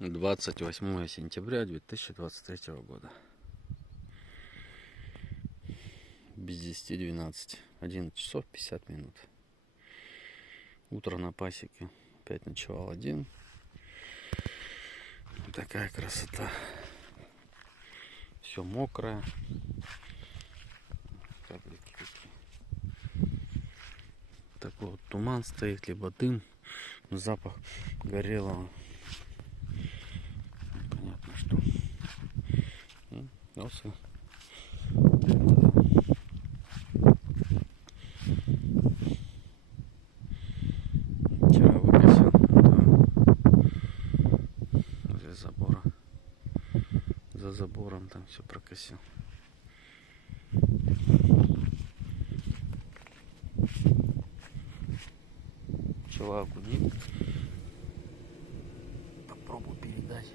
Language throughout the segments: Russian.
28 сентября 2023 года. Без 10:12. 11 часов 50 минут. Утро на пасеке. Опять ночевал один. Такая красота. Все мокрое. Капельки какие. Такой вот туман стоит, либо дым. Запах горелого. Понятно, что. Осы. Вчера выкосил. Возле забора. За забором там все прокосил. Пчела гудит. Попробую передать.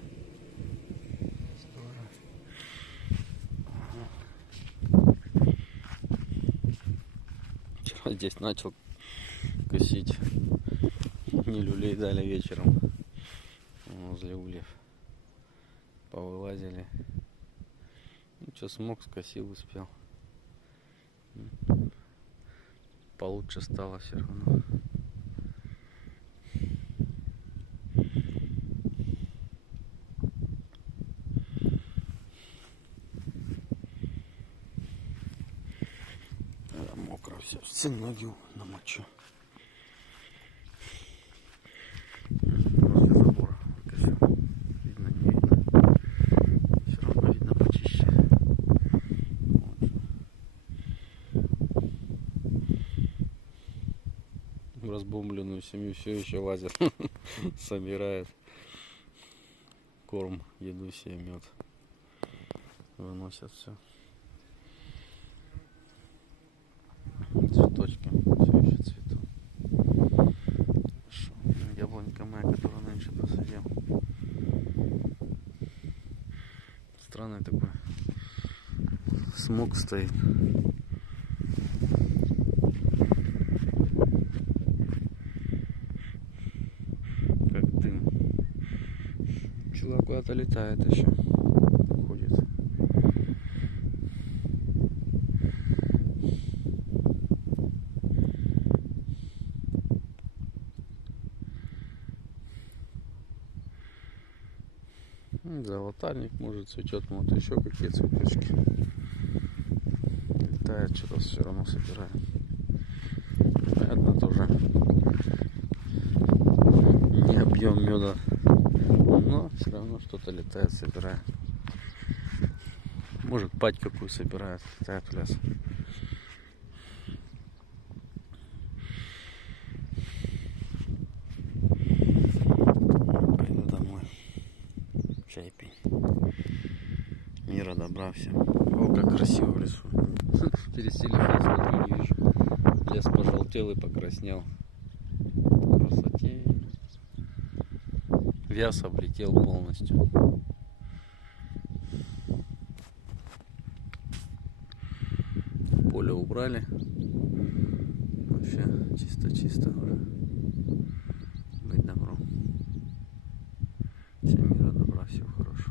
Вчера здесь начал косить. Не люлей дали вечером. Возле ульев. Повылазили. Ну что, смог, скосил, успел. Получше стало все равно. Мокро все. Все ноги намочу. Возле забора косил. Видно, не видно. Все равно видно почище. Разбомбленную семью все еще лазят. Собирают корм, еду себе, мед. Выносят все. Цветочки все еще цветут. Хорошо. Яблонька моя, которую нынче посадил. Странный такой смог стоит. Как дым. Пчела куда-то летает еще. Ходит. Золотарник может цветет, вот еще какие цветочки. Летает, что-то все равно собирает. Понятно, тоже не объем меда, но все равно что-то летает, собирает. Может, пать какую собирает, летает в лес. Пойду домой. Чай пить. Мира, добра всем. О, как красиво в лесу. Через телефон смотрю, не вижу. Лес пожелтел и покраснел. Красоте. Вяз облетел полностью. Поле убрали. Вообще чисто-чисто уже. Быть добром.